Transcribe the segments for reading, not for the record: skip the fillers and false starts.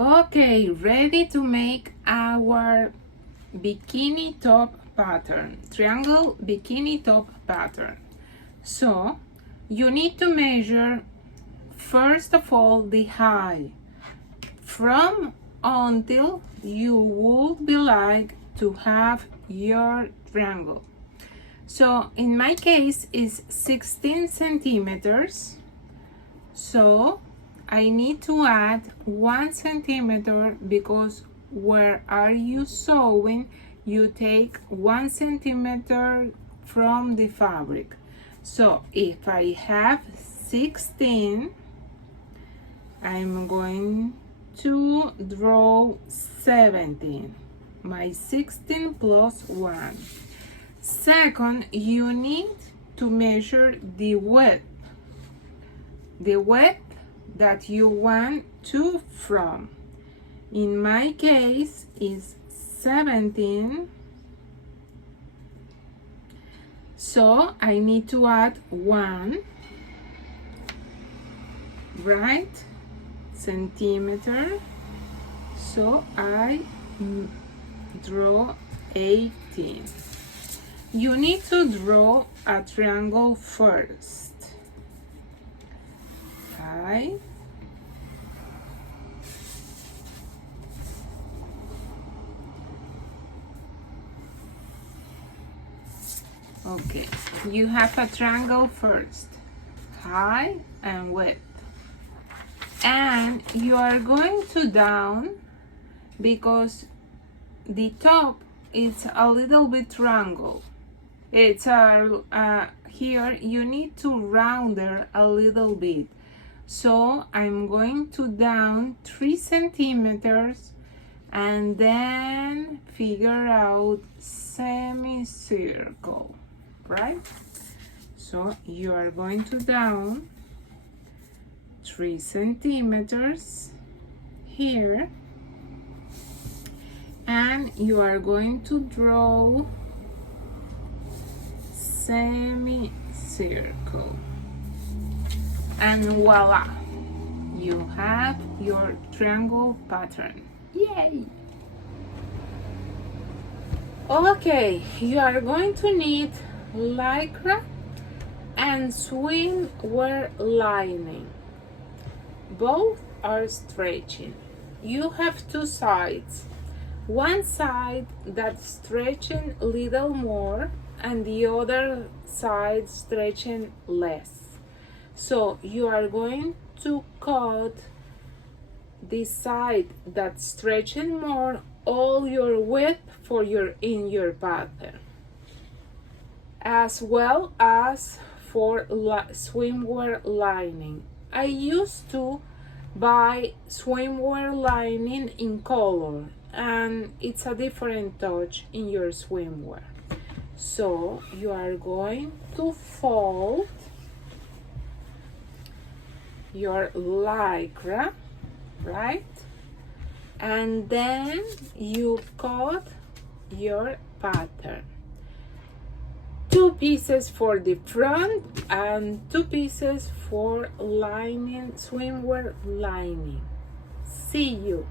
Okay, ready to make our bikini top pattern, triangle bikini top pattern. So you need to measure first of all the height from until you would be like to have your triangle. So in my case is 16 centimeters. So I need to add 1 centimeter because where are you sewing, you take 1 centimeter from the fabric. So if I have 16, I'm going to draw 17. My 16 plus 1. Second, you need to measure the width. The width that you want to from. In my case is 17. So I need to add 1, right? Centimeter. So I draw 18. You need to draw a triangle first. Okay. Okay, you have a triangle first, height and width. And you are going to down because the top is a little bit triangle. It's here you need to round it a little bit. So I'm going to down 3 centimeters and then figure out semicircle, right? So you are going to down 3 centimeters here and you are going to draw semicircle and voila, you have your triangle pattern. Yay! Okay, you are going to need lycra and swimwear lining. Both are stretching. You have two sides. One side that's stretching a little more and the other side stretching less. So you are going to cut the side that's stretching more all your width for your in your pattern, as well as for swimwear lining. I used to buy swimwear lining in color and it's a different touch in your swimwear. So you are going to fold your lycra, right? And then you cut your pattern. 2 pieces for the front and 2 pieces for lining, swimwear lining. See you.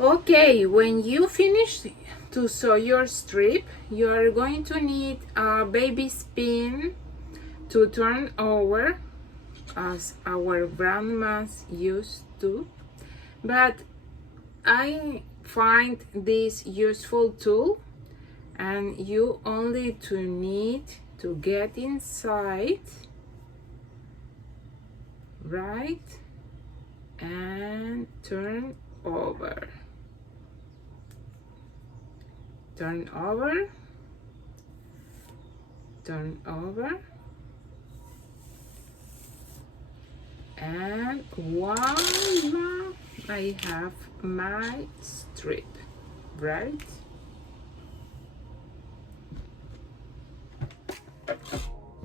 Okay, when you finish to sew your strip, you are going to need a baby spin to turn over as our grandmas used to. But I find this useful tool and you only to need to get inside, right, and turn over. Turn over, turn over, and voila, I have my strip, right?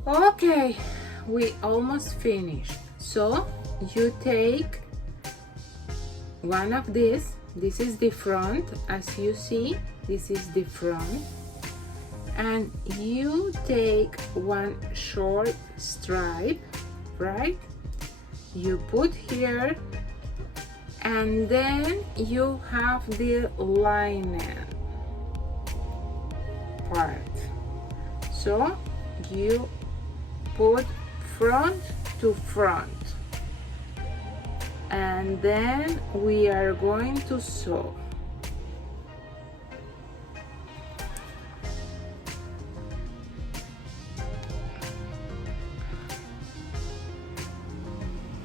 Okay, we almost finished. So you take one of these. This is the front, as you see. This is the front. And you take one short stripe, right? You put here, and then you have the lining part. So you put front to front, and then we are going to sew.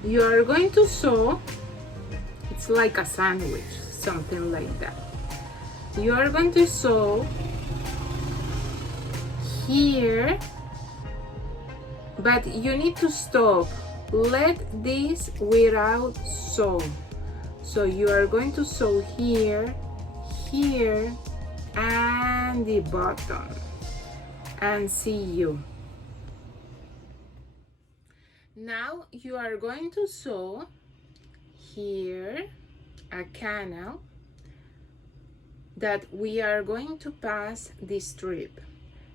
You are going to sew, it's like a sandwich, something like that. You are going to sew here, but you need to stop. Let this without sew. So you are going to sew here, here, and the bottom, and see you. Now you are going to sew here a canal that we are going to pass the strip,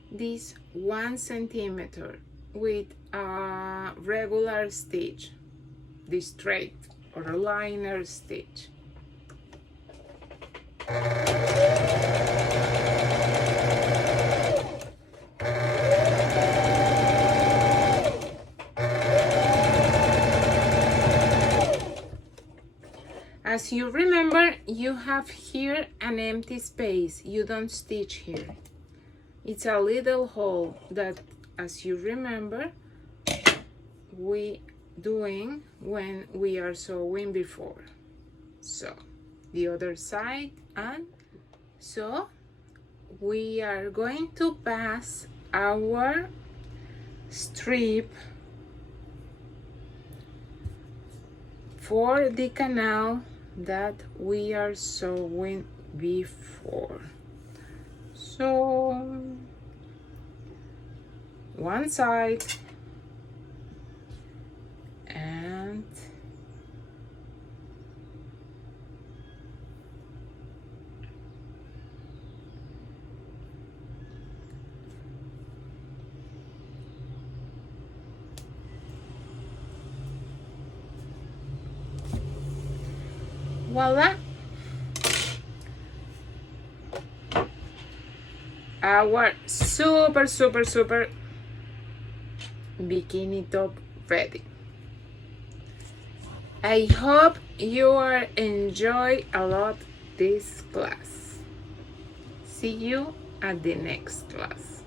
this 1 centimeter, with a regular stitch, the straight or liner stitch. As you remember, you have here an empty space. You don't stitch here. It's a little hole that, as you remember, we doing when we are sewing before. So the other side, and so we are going to pass our strip for the canal that we are sewing before. So one side and voila, our super bikini top ready. I hope you are enjoy a lot this class. See you at the next class.